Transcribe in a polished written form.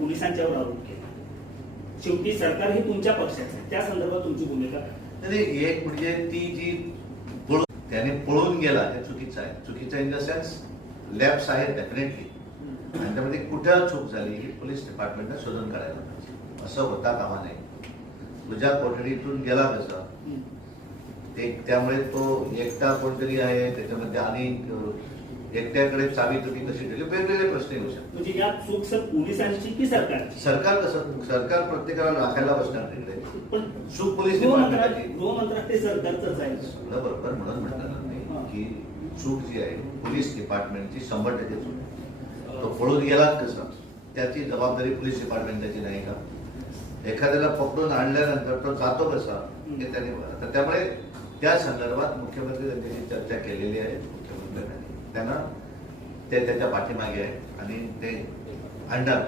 पोलिसांच्यावर आरोप केला. शेवटी सरकार हे तुमच्या पक्षाचं आहे, त्या संदर्भात तुमची भूमिका काय? नाही, एक म्हणजे ती जी त्याने पळून गेला हे चुकीचं आहे. चुकीचं इन द सेन्स लॅप्स आहे डेफिनेटली, आणि त्यामध्ये कुठं चूक झाली ही पोलीस डिपार्टमेंटने शोधून काढायला पाहिजे. असं होता कामा नये. तुझ्या कोठडीतून गेला कसा ते, त्यामुळे तो एकटा कोणतरी आहे त्याच्यामध्ये, आणि एकट्याकडे चावी तुम्ही कशी दिली, वेगवेगळे प्रश्न येऊ शकतात. म्हणजे या चूक सर पोलिसांची की सरकारची? सरकार कसं, सरकार प्रत्येकाला राखायला बसणार तिकडे, पण चूक पोलीस गृहमंत्रालय ते सरकारचंच आहे. सगळं बरोबर, म्हणून म्हणणार नाही की चूक जी आहे पोलीस डिपार्टमेंटची 100% चूक. तो पळून गेला कसा त्याची जबाबदारी पोलीस डिपार्टमेंटची नाही का? एखाद्याला पकडून आणल्यानंतर तो जातो कसा हे त्याने, तर त्यामुळे त्या संदर्भात मुख्यमंत्री त्यांच्याशी चर्चा केलेली आहे. मुख्यमंत्र्यांनी त्यांना ते त्याच्या पाठीमागे आहे आणि ते आणणार.